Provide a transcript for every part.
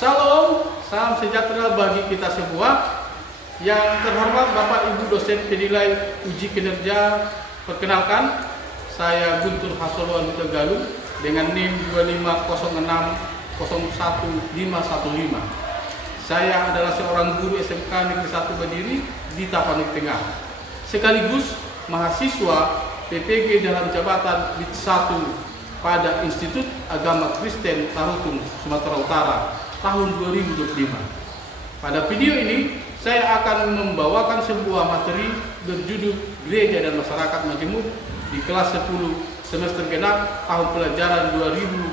Shalom, salam sejahtera bagi kita semua. Yang terhormat Bapak Ibu dosen penilai uji kinerja, perkenalkan, saya Guntur Hasolwan Tegalu dengan NIM 250601515. Saya adalah seorang guru SMK Negeri 1 Berdiri di Tapanuli Tengah, sekaligus mahasiswa PPG dalam jabatan Lit 1 pada Institut Agama Kristen Tarutung, Sumatera Utara tahun 2025. Pada video ini saya akan membawakan sebuah materi berjudul Gereja dan Masyarakat Majemuk di kelas 10 semester genap tahun pelajaran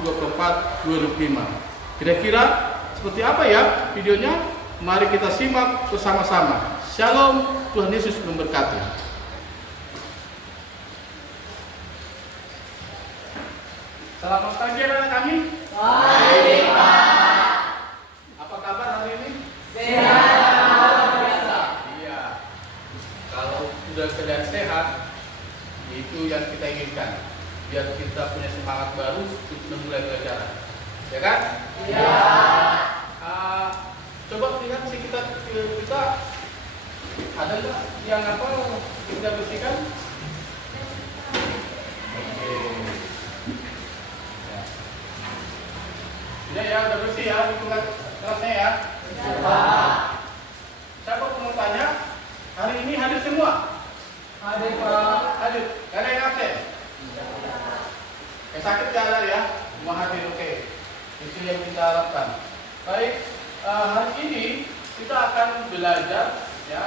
2024-2025. Kira-kira seperti apa ya videonya? Mari kita simak bersama-sama. Shalom, Tuhan Yesus memberkati. Selamat pagi anak kami. Baik, Pak. Apa kabar hari ini? Sehat. Sudah keadaan sehat, itu yang kita inginkan, biar kita punya semangat baru untuk memulai pelajaran, ya kan? Iya. Coba lihat sih kita ada nggak yang apa kita bersihkan? Oke. Ya, udah bersih ya, hitungan kelasnya ya. Iya. Siapa mau tanya? Hari ini hadir semua? Hadir, Pak. Hadir. Gak ada yang absen? Sakit gak ada ya? Semua hadir, oke. Itu yang kita harapkan. Baik, hari ini kita akan belajar ya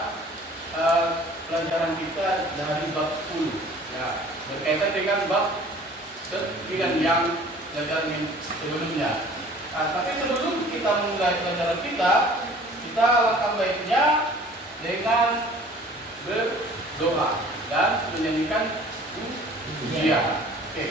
pelajaran kita dari bab 10 ya, berkaitan dengan bab dengan yang pelajaran yang sebelumnya. Tapi sebelum kita mulai pelajaran kita langkah baiknya dengan berdoa dan menyanyikan pujian. Oke.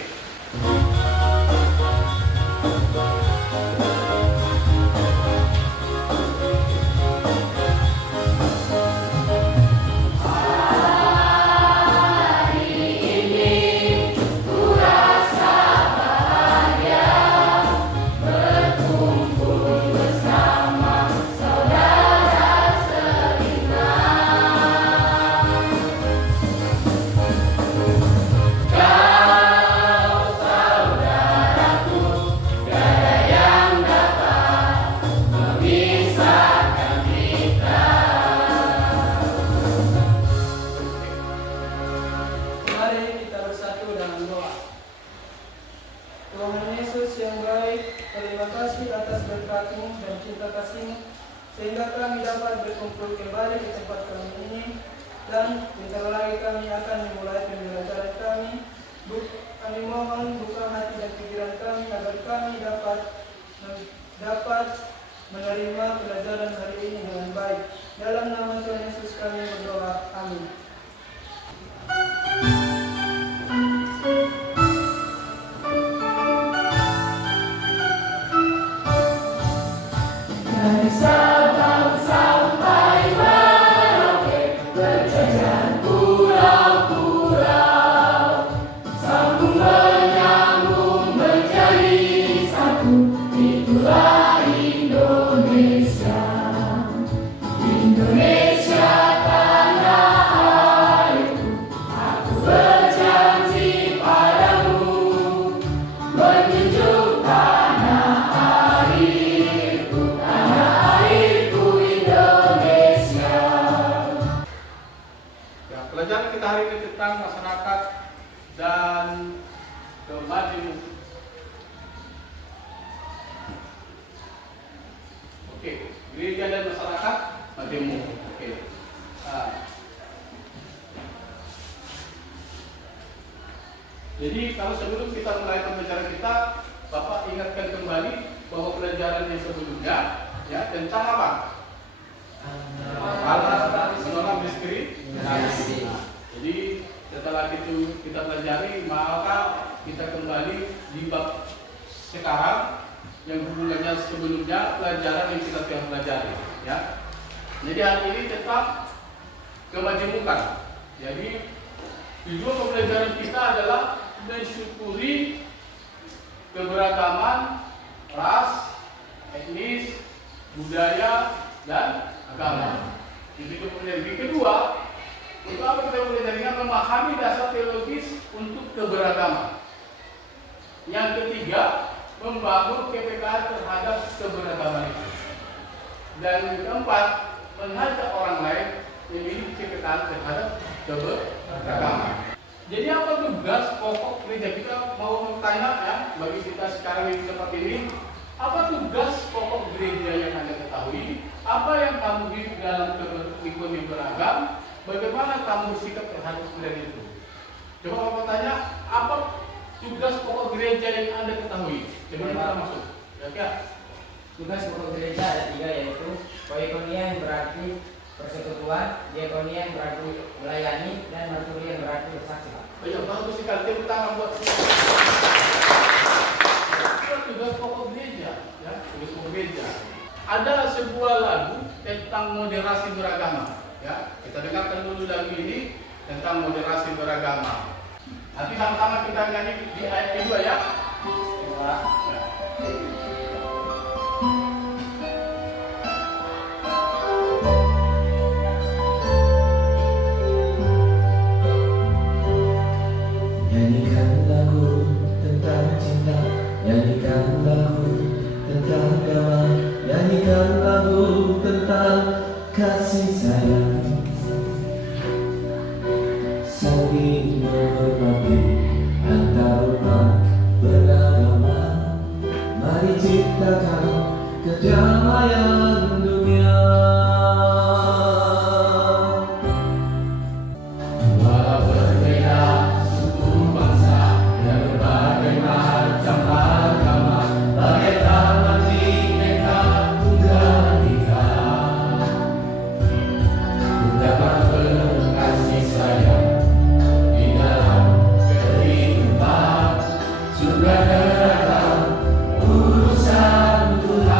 Sehingga kami dapat berkumpul kembali di tempat kami ini, dan bentar lagi kami akan memulai pembelajaran kami. Kami mohon buka hati dan pikiran kami agar kami dapat menerima pelajaran hari ini dengan baik. Dalam nama Tuhan Yesus kami berdoa. Amin. Dari Sabang sampai Merauke, berjajar pulau-pulau, sambung menyambung menjadi satu. Itulah Indonesia, Indonesia tanah airku. Aku berjanji padamu, menjunjung tanah airku, tanah airku Indonesia. Ya, pelajaran kita hari ini tentang masyarakat dan kemajuan. Oke, gereja dan masyarakat majemuk. Oke. Jadi kalau sebelum kita mulai pembelajaran kita, Bapak ingatkan kembali bahwa pelajaran yang sebelumnya ya tentang apa? Alat menolak diskriminasi. Jadi setelah itu kita pelajari, maka kita kembali di bab sekarang yang hubungannya sebelumnya pelajaran yang kita telah pelajari ya. Jadi hari ini tentang kemajemukan. Jadi tujuan pembelajaran kita adalah mensyukuri keberagaman ras, etnis, budaya, dan agama. Itu kemudian yang kedua, untuk apa kita boleh dengan memahami dasar teologis untuk keberagaman. Yang ketiga, membangun kepekaan terhadap keberagaman itu. Dan yang keempat, mengajak orang lain memiliki kepekaan terhadap keberagaman. Jadi apa tugas pokok gereja? Kita mau bertanya ya, bagi kita sekarang ini seperti ini, apa tugas pokok gereja yang Anda ketahui? Apa yang kamu hidup dalam kehidupan yang beragam? Bagaimana kamu bersikap terhadap gereja itu? Coba Bapak tanya, apa tugas pokok gereja yang Anda ketahui? Coba kita masuk. Ya. Tugas pokok gereja ada 3, yaitu koinonia yang berarti persekutuan, diakonia yang berarti melayani, dan marturi yang berarti bersaksi. Ayo, bagus sekali. Tepuk tangan buat tugas pokok gereja, ya, tugas pokok gereja. Ada sebuah lagu tentang moderasi beragama, ya. Kita dengarkan dulu lagu ini tentang moderasi beragama. Nanti sama-sama kita nyanyi di ayat kedua ya. Nyanyikan lagu tentang cinta, nyanyikan lagu tentang damai, nyanyikan lagu tentang kasih sayang. Saling menghormati antar umat beragama, mari ciptakan kedamaian dunia. Walau berbeda suku bangsa dan berbagai macam agama, bagai taman bineka tunggal ika, terdapat kasih sayang di dalam kehidupan, surga neraka urusan Tuhan.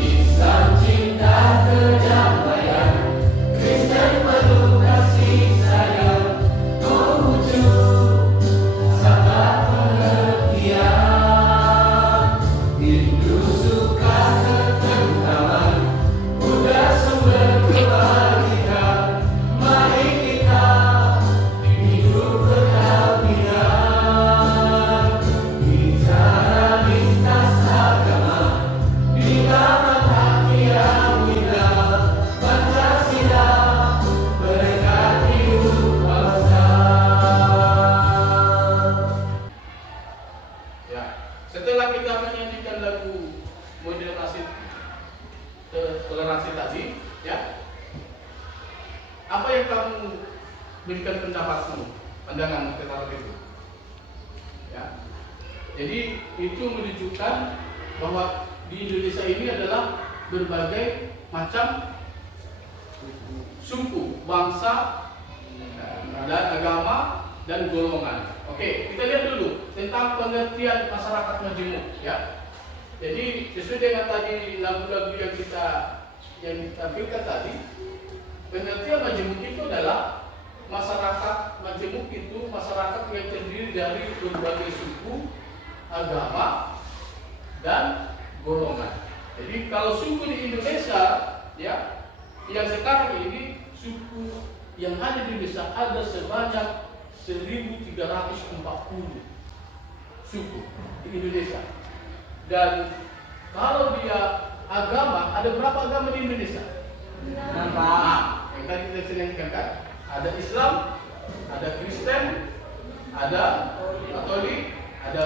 Islam cinta kedamaian, Kristen penuh kasih sayang, Konghucu sangat pengertian, Hindu suka ketentraman, Buddha sumber kebahagiaan. Mari kita hidup berdampingan, bicara lintas agama, di taman hati yang indah, Pancasila berkat hidup bangsa. Ya, setelah kita menyanyikan lagu moderasi toleransi tadi, ya, apa yang kamu berikan pendapatmu, pandanganmu terhadap itu? Ya, jadi itu menunjukkan bahwa di Indonesia ini adalah berbagai macam suku, bangsa, dan agama dan golongan. Oke, kita lihat dulu tentang pengertian masyarakat majemuk, ya. Jadi sesuai dengan tadi lagu-lagu yang ditampilkan tadi, pengertian majemuk itu adalah masyarakat majemuk itu masyarakat yang terdiri dari berbagai suku, agama, dan golongan. Jadi kalau suku di Indonesia, ya, yang sekarang ini suku yang ada di Indonesia ada sebanyak 1.340 suku di Indonesia. Dan kalau dia agama, ada berapa agama di Indonesia? Nah, yang tadi kita senangkan kan? Ada Islam, ada Kristen, ada Katolik, ada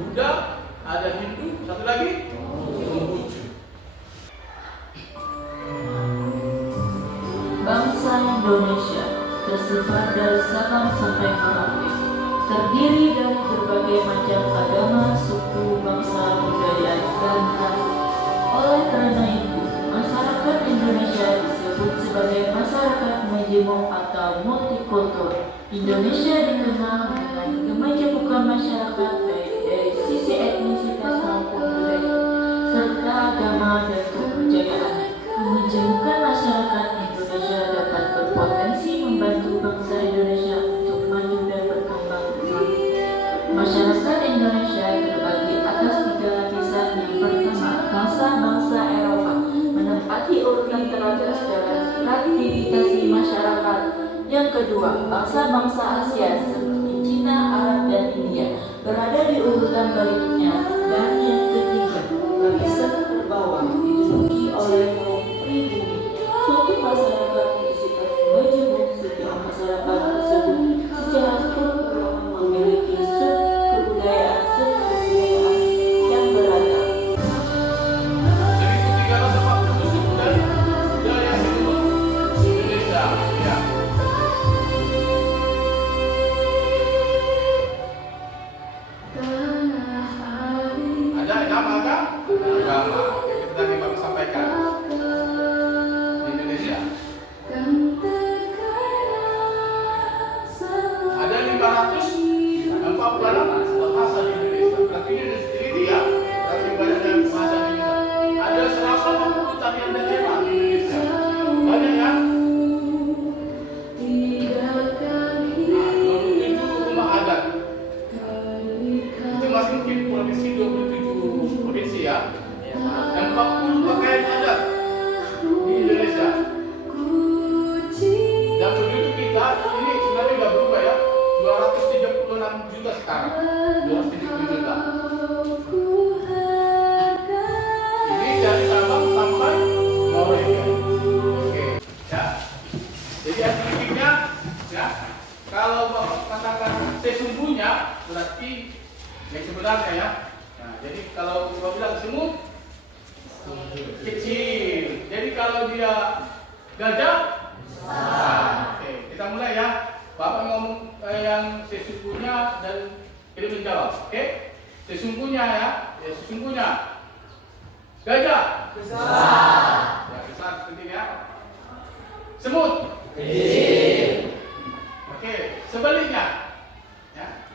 Buddha, ada Hindu, satu lagi Konghucu. Bangsa Indonesia tersebar dari Sabang sampai Merauke, terdiri dari berbagai macam agama, suku, bangsa, budaya, dan ras. Oleh karena itu, masyarakat Indonesia disebut sebagai masyarakat majemuk atau multikultur. Indonesia dikenal dengan kemanjamukan Yang kedua, bangsa-bangsa Asia seperti Cina, Arab, dan India berada di urutan berikutnya. Dan yang ketiga, barisan terbawah diduduki oleh kaum pribumi. Suatu masyarakat bersifat majemuk setiap masyarakat tersebut secara struktural memiliki sub-kebudayaan yang beragam. Jadi ketiga sepak suku dan budaya seluruh Indonesia. Ya. Ada agama kan? Agama. Kita tadi baru sampaikan di Indonesia. Ada 546 bahasa di Indonesia. Berarti ini sendiri ya. Berarti banyak dari bahasa di Indonesia. Ada 180 tarian daerah di Indonesia. Banyak ya. 27 rumah adat. Itu masih mungkin provinsi 27 provinsi ya. Dan 40 pakaian adat di Indonesia. Dan penduduk kita ini sebenarnya nggak berubah ya. 236 juta sekarang. 270 juta. Ini dari Sabang sampai Merauke. Oke, ya. Jadi artinya ya, kalau Bapak katakan sesungguhnya berarti yang sebenarnya ya. Nah, jadi kalau Bapak bilang semut kecil. Jadi kalau dia gajah besar. Oke, kita mulai ya. Bapak ngomong yang sesungguhnya dan ini menjawab. Oke? Sesungguhnya ya. Ya sesungguhnya. Gajah besar. Ya besar penting ya. Semut kecil. Oke, sebaliknya. Ya.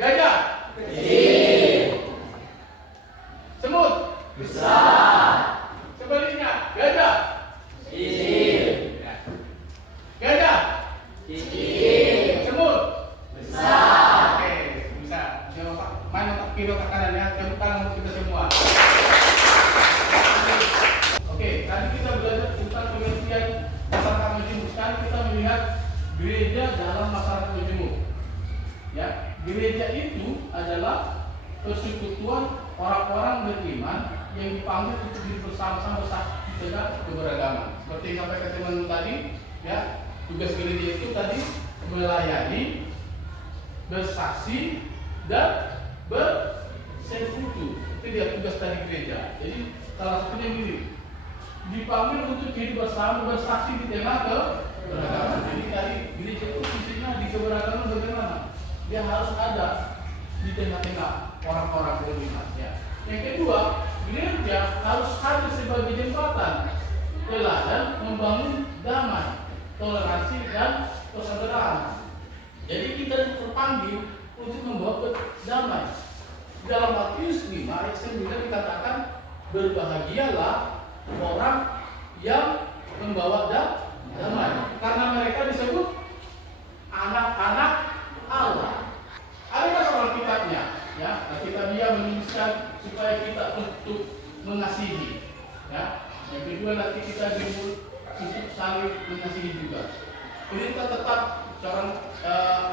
Gajah kecil. Semut besar. Sebaliknya, gajah kecil. Ya. Gajah kecil. Semut besar. Oke, bisa. Bisa Pak. Main otak kiri otak kanan ya. Tepuk tangan untuk kita semua. Oke, tadi kita belajar tentang pengertian masyarakat majemuk. Sekarang kita melihat gereja dalam masyarakat majemuk. Ya, gereja itu adalah persekutuan orang-orang beriman yang dipanggil untuk hidup bersama-sama bersaksi di tengah keberagaman. Seperti yang sampaikan teman tadi, ya, tugas gereja itu tadi melayani, bersaksi, dan bersekutu. Itu dia tugas tadi gereja. Jadi salah satunya gini, dipanggil untuk hidup bersama bersaksi di tengah keberagaman. Jadi tadi gereja itu fungsinya di keberagaman bagaimana? Dia harus ada di tengah-tengah orang-orang beriman. Ya. Yang kedua, gereja harus hadir sebagai jembatan teladan membangun damai, toleransi, dan persaudaraan. Jadi kita terpanggil untuk membawa damai. Dalam Matius 5 ayat 9 dikatakan, berbahagialah orang yang membawa damai, karena mereka disebut anak-anak Allah. Ada soal kitabnya, ya. Nah, kitab dia menuliskan supaya kita untuk mengasihi, ya. Yang kedua nanti kita dibuat untuk saling mengasihi juga. Jadi kita tetap seorang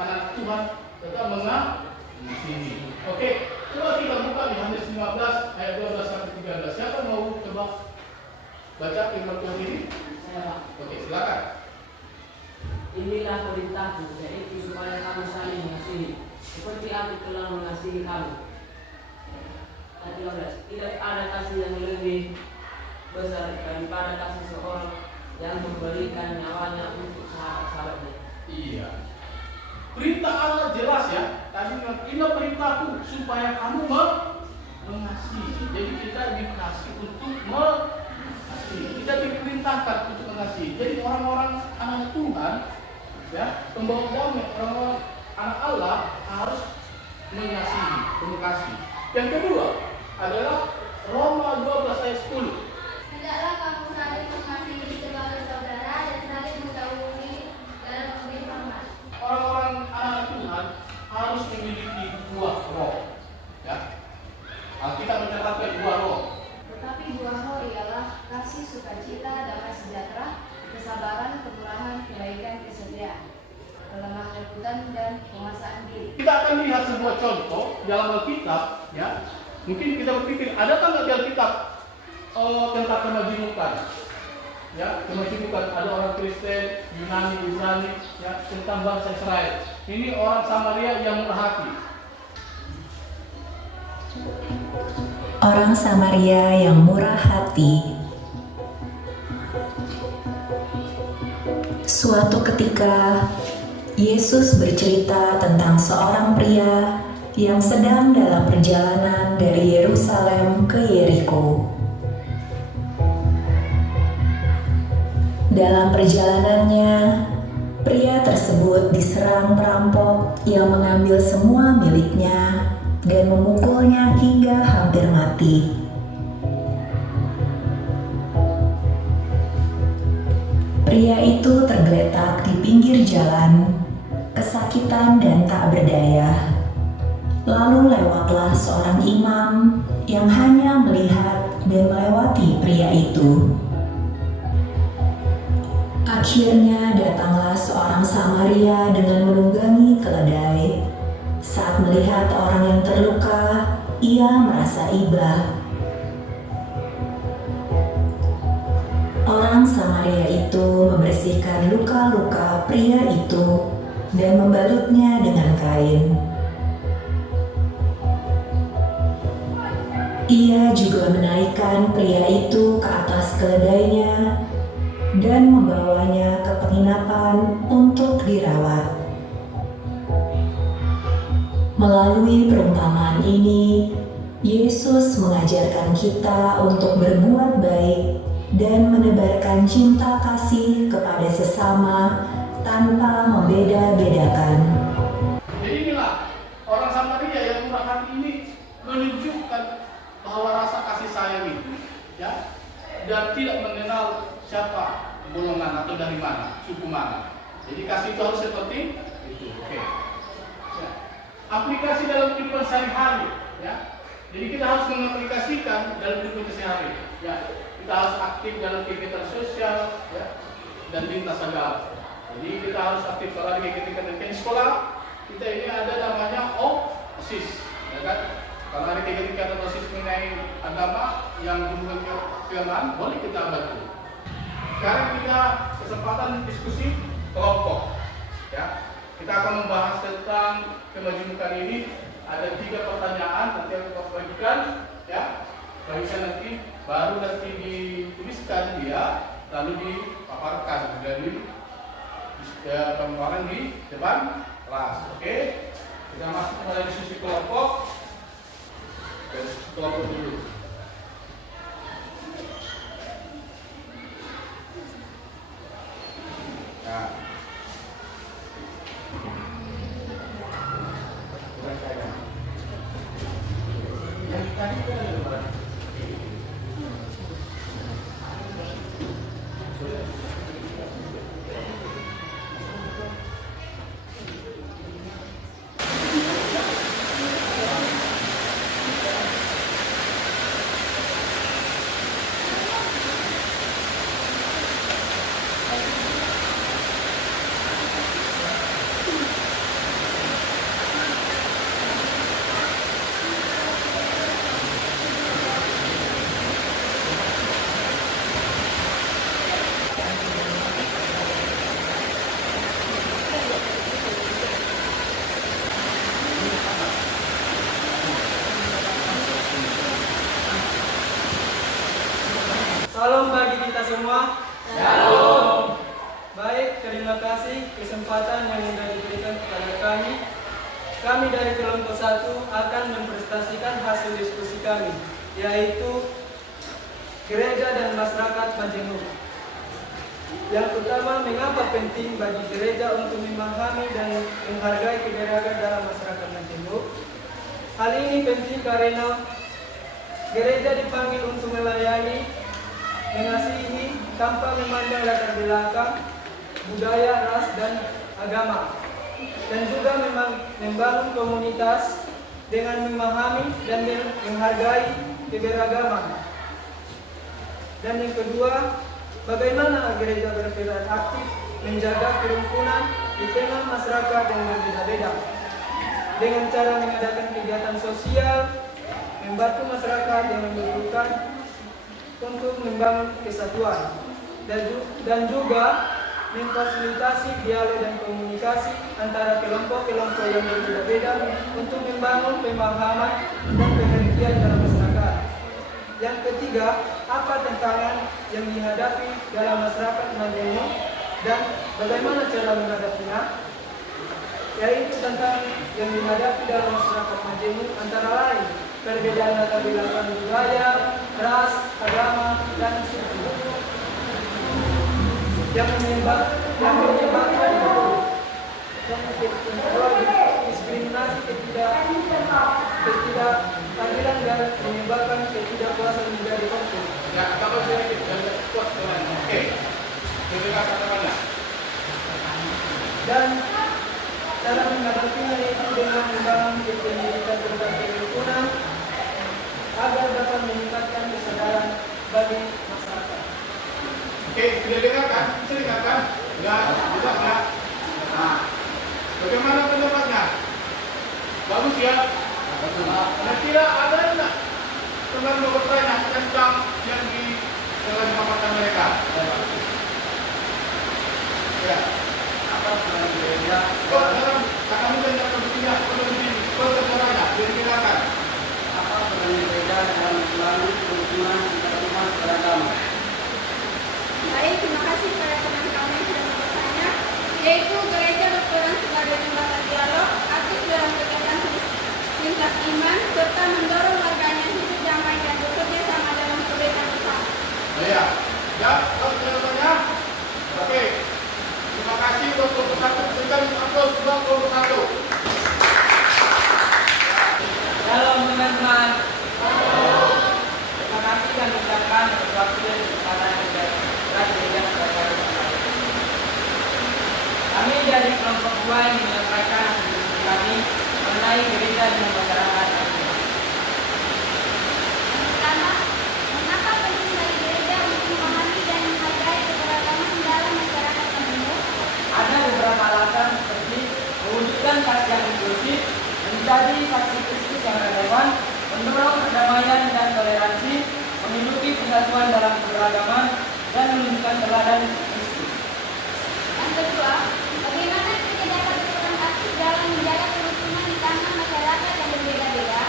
anak Tuhan tetap mengasihi. Oke, coba kita buka di Yohanes 15 ayat 12 sampai 13. Siapa mau coba baca firman Tuhan ini? Saya. Oke, silakan. Inilah perintahku, yaitu supaya kamu saling mengasihi, seperti aku telah mengasihi kamu. Ayat 13. Tidak ada kasih yang lebih besar daripada kasih seorang yang memberikan nyawanya untuk sahabat-sahabatnya. Iya. Perintah Allah jelas ya. Tadi ini perintahku supaya kamu mengasihi. Jadi kita dikasih untuk mengasihi. Kita diperintahkan untuk mengasihi. Jadi orang-orang anak Tuhan, ya, pembawa damai, orang-orang anak Allah harus mengasihi, mengasihi. Yang kedua adalah Roma 12 ayat 10. Hendaklah kamu saling mengasihi sebagai saudara dan saling mendahului dalam memberi hormat. Orang-orang anak Tuhan harus memiliki buah roh. Ya. Alkitab mencatatkan buah roh. Tetapi buah roh ialah kasih, sukacita, damai sejahtera, kesabaran, kemurahan, kebaikan, kesetiaan. contoh dalam Alkitab, ya, mungkin kita berpikir, adakah nggak di Alkitab tentang kemajemukan? Ya, kemajemukan ada orang Kristen, Yunani, ya, tentang bangsa Israel. Ini orang Samaria yang murah hati. Orang Samaria yang murah hati. Suatu ketika, Yesus bercerita tentang seorang pria yang sedang dalam perjalanan dari Yerusalem ke Yeriko. Dalam perjalanannya, pria tersebut diserang perampok yang mengambil semua miliknya dan memukulnya hingga hampir mati. Pria itu tergeletak di pinggir jalan, kesakitan dan tak berdaya. Lalu lewatlah seorang imam yang hanya melihat dan melewati pria itu. Akhirnya datanglah seorang Samaria dengan menunggangi keledai. Saat melihat orang yang terluka, ia merasa iba. Orang Samaria itu membersihkan luka-luka pria itu dan membalutnya dengan kain. Ia juga menaikkan pria itu ke atas keledainya dan membawanya ke penginapan untuk dirawat. Melalui perumpamaan ini, Yesus mengajarkan kita untuk berbuat baik dan menebarkan cinta kasih kepada sesama tanpa membeda-bedakan. Jadi inilah orang Samaria yang murah hati ini menunjukkan bahwa rasa kasih sayang itu, ya, dan tidak mengenal siapa golongan atau dari mana, suku mana. Jadi kasih itu harus seperti itu. Oke. Ya. Aplikasi dalam kehidupan sehari-hari, ya. Jadi kita harus mengaplikasikan dalam kehidupan sehari-hari, ya. Kita harus aktif dalam kegiatan sosial, ya, dan lintas agama. Jadi kita harus aktif kalau ada kegiatan sekolah. Kita ini ada namanya OSIS, ya kan? Kalau ada kegiatan OSIS mengenai agama yang berhubungan keagamaan, boleh kita bantu. Sekarang kita kesempatan diskusi kelompok, ya. Kita akan membahas tentang kemajemukan ini. Ada 3 pertanyaan nanti yang kita bagikan, ya. Bagikan nanti, baru nanti dituliskan dia, lalu dipaparkan dari pemaparan di depan kelas. Oke, kita masuk kepada diskusi kelompok. Diskusi kelompok dulu. Nah, yang tadi itu ada gambaran. Salam bagi kita semua. Shalom. Baik, terima kasih kesempatan yang sudah diberikan kepada kami. Kami dari kelompok 1 akan mempresentasikan hasil diskusi kami, yaitu gereja dan masyarakat majemuk. Yang pertama, mengapa penting bagi gereja untuk memahami dan menghargai keberadaan dalam masyarakat majemuk? Hal ini penting karena gereja dipanggil untuk melayani, mengasihi tanpa memandang latar belakang, budaya, ras, dan agama, dan juga membangun komunitas dengan memahami dan menghargai keberagaman. Dan yang kedua, bagaimana gereja berperan aktif menjaga kerukunan di tengah masyarakat yang berbeda-beda. dengan cara mengadakan kegiatan sosial, membantu masyarakat yang membutuhkan untuk membangun kesatuan, dan juga memfasilitasi dialog dan komunikasi antara kelompok-kelompok yang berbeda-beda untuk membangun pemahaman dan pengertian dalam masyarakat. Yang ketiga, apa tantangan yang dihadapi dalam masyarakat Majemuk dan bagaimana cara menghadapinya? Yaitu tantangan yang dihadapi dalam masyarakat Majemuk antara lain perbedaan latar belakang budaya, ras, agama, dan suku yang menyebabkan diskriminasi, ketidakadilan dan menyebabkan ketidakpuasan menjadi konflik. Ya, kalau saya tidak kuat dengan oke. Jadi kata mana? Dan cara menghadapinya yaitu dengan membangun pendidikan tentang lingkungan agar dapat meningkatkan kesadaran bagi masyarakat. Oke, sudah dengarkan? Bisa dengarkan? Enggak, tidak, enggak. Nah, bagaimana pendapatnya? Bagus ya? Nah, kira ada enggak teman mau bertanya tentang yang telah dipaparkan mereka? Ya. Apa peran gereja? Kok dalam kami tidak berpindah ke caranya? Jadi dengarkan. Apa peran gereja dalam membangun kerukunan antarumat beragama? Baik, terima kasih kepada teman kami yang sudah bertanya. Yaitu gereja berperan sebagai jembatan dialog, aktif dalam kegiatan lintas iman, serta mendorong warganya hidup damai dan bekerja sama dalam kebaikan bersama. Ya, ya, jawabannya. Oke, terima kasih untuk satu. Berikan aplaus juga untuk satu. Shalom teman-teman. Terima kasih kami ucapkan atas waktu dan kesempatan yang sudah gereja sebagai kami dari kelompok 2 yang menyampaikan diskusi kami mengenai gereja dan masyarakat. Pertama, mengapa penting bagi gereja untuk memahami dan menghargai keberagaman dalam masyarakat Majemuk? Ada beberapa alasan seperti mewujudkan kasih yang inklusif, menjadi saksi Kristus yang relevan, mendorong perdamaian dan toleransi, menghidupi persatuan dalam keberagaman, dan menunjukkan teladan Kristus. Yang kedua, bagaimana kita dapat berperan aktif dalam menjaga kerukunan di tengah masyarakat yang berbeda-beda?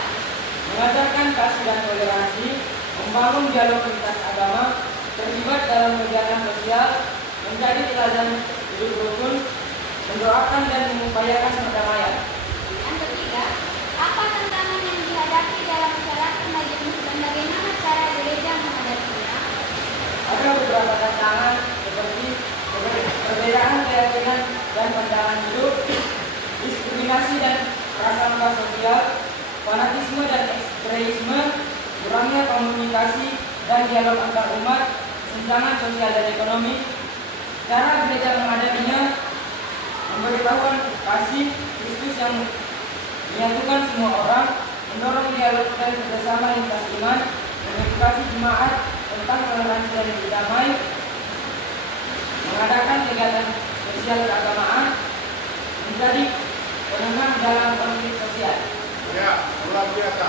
Mengajarkan kasih dan toleransi, membangun dialog lintas agama, terlibat dalam kegiatan sosial, menjadi teladan hidup rukun, mendoakan dan mengupayakan perdamaian. Yang ketiga, apa tantangan yang dihadapi dalam masyarakat Majemuk dan bagaimana cara gereja menghadapinya? Ada beberapa tantangan seperti perbedaan keyakinan dan pandangan hidup, diskriminasi dan prasangka sosial, fanatisme dan ekstremisme, kurangnya komunikasi dan dialog antar umat, kesenjangan sosial dan ekonomi. Cara gereja menghadapinya memberitahuan kasih Kristus yang menyatukan semua orang, mendorong dialog dan kerjasama lintas iman, mengedukasi jemaat tentang toleransi dan hidup damai, mengadakan kegiatan sosial keagamaan, menjadi penengah dalam konflik sosial. Ya, luar biasa.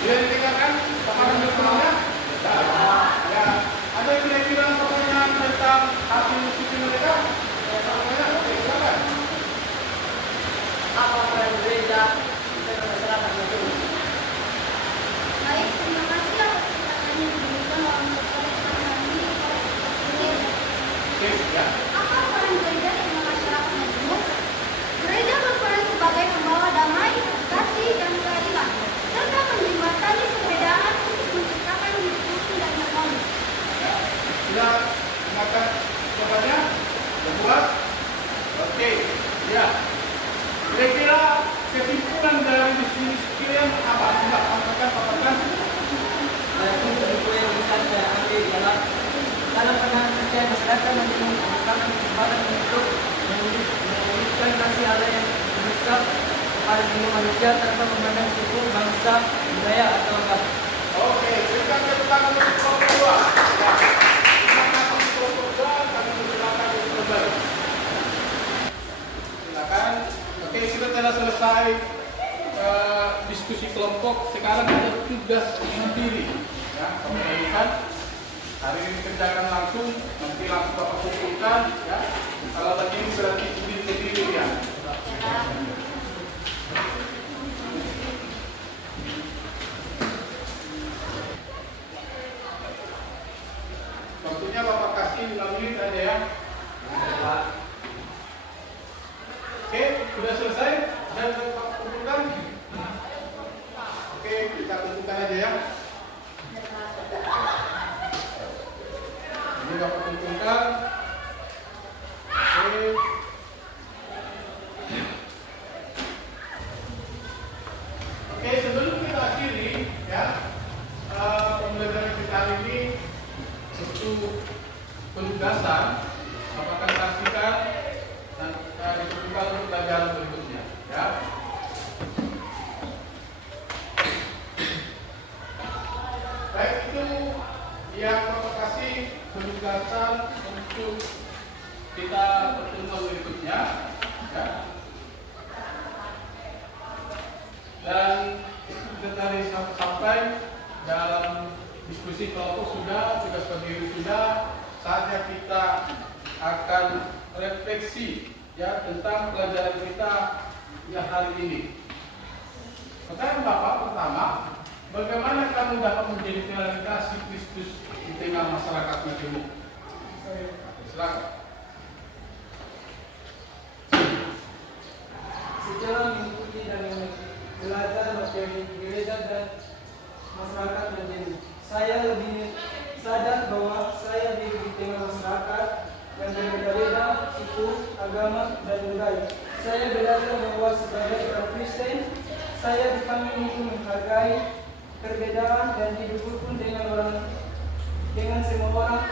Dia didengarkan paparan sebelumnya? Ya. Ada yang kira-kira pertanyaan tentang hasil diskusi mereka? Oke, silakan. Apa peran gereja di tengah masyarakat Majemuk? Baik, terima kasih atas pertanyaan yang diberikan oleh rekan kami gereja. Oke, ya. Apa peran gereja di tengah masyarakat Majemuk? Gereja berperan sebagai pembawa damai, kasih, dan keadilan, serta menjembatani perbedaan untuk menciptakan hidup rukun dan harmonis. Sudah makan jawabannya? Buat? Oke, ya. Kira-kira kesimpulan dari diskusi sekalian apa? Sudah paparkan. Yaitu buku yang bisa saya ambil ialah dalam pandangan Kristen masyarakat Majemuk merupakan kesempatan untuk mewujudkan kasih Allah yang besar kepada semua manusia tanpa memandang suku, bangsa, budaya atau agama. Oke, berikan tepuk tangan untuk kelompok 2. Ya. Terima kasih kelompok 2, kami persilakan untuk kembali. Silakan. Oke, kita telah selesai. selesai diskusi kelompok, sekarang ada tugas mandiri. Ya, kamu lihat hari ini kerjakan langsung, nanti langsung Bapak kumpulkan. Ya, kalau tadi ini berarti sendiri-sendiri ya. Waktunya Bapak kasih 5 menit aja ya. Oke, sudah selesai? Dan Bapak kumpulkan? Oke, kita kumpulkan aja ya. Ini Bapak kumpulkan. Oke. Oke, sebelum kita akhiri ya, pembelajaran kita hari ini untuk penugasan, Bapak akan saksikan dan ditentukan untuk pelajaran berikutnya. Ya. Baik, itu yang Bapak kasih penugasan untuk kita pertemuan berikutnya. Ya. Dan kita tadi sampai dalam diskusi kelompok sudah, tugas pendiri sudah, saatnya kita akan refleksi ya tentang pelajaran kita yang hari ini. Pertanyaan Bapak pertama, bagaimana kamu dapat menjadi pelayan kasih Kristus di tengah masyarakat Majemuk? Silakan. Secara mengikuti dan belajar materi gereja dan masyarakat Majemuk, saya lebih sadar bahwa saya di tengah masyarakat yang berbeda-beda suku, agama, dan budaya. Saya belajar bahwa sebagai orang Kristen, saya dipanggil untuk menghargai perbedaan dan hidup rukun dengan semua orang.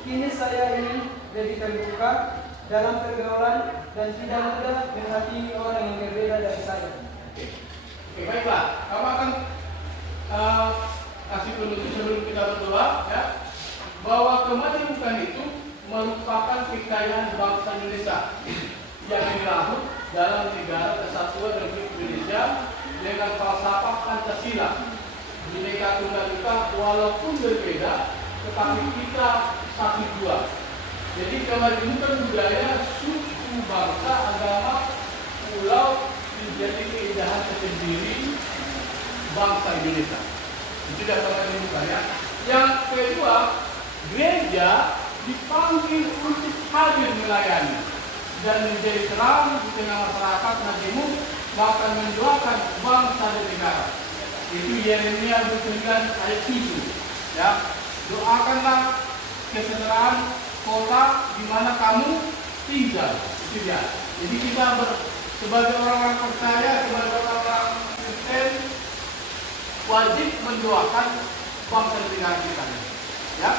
Kini saya ingin lebih terbuka dalam pergaulan dan tidak mudah menghakimi orang yang berbeda dari saya. Oke, baiklah. Kamu akan kasih penutup sebelum kita berdoa ya, bahwa kemajemukan itu merupakan kekayaan bangsa Indonesia yang dilahirkan dalam negara kesatuan Republik Indonesia dengan falsafah Pancasila. Bineka Tunggal Ika walaupun berbeda, tetapi kita satu jua. Jadi kemajemukan budaya, suku, bangsa, agama, pulau menjadi keindahan tersendiri bangsa Indonesia. Itu dasar kemajemukan ya. Yang kedua, gereja dipanggil untuk hadir melayani dan menjadi terang di tengah masyarakat Majemuk, bahkan mendoakan bangsa dan negara. Itu Yeremia 29 ayat 7. Ya, doakanlah kesejahteraan kota di mana kamu tinggal. Itu dia. Jadi kita sebagai orang-orang percaya, sebagai orang-orang Kristen, wajib mendoakan bangsa dan negara kita. Ya.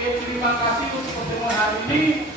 Terima kasih untuk pertemuan hari ini.